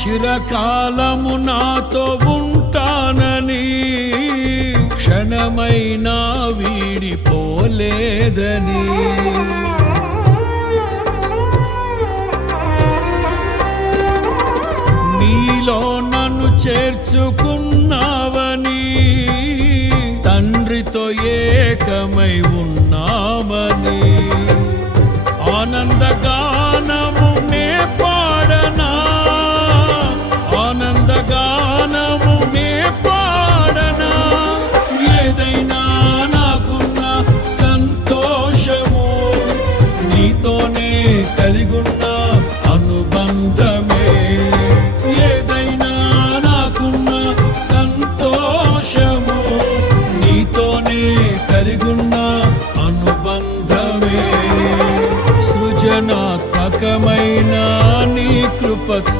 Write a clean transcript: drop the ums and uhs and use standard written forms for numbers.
చిరకాలము నాతో ఉంటానని క్షణమైనా వీడిపోలేదని నీలో నన్ను చేర్చుకున్నావని తండ్రితో ఏకమై ఉన్నామని ఆనందగానము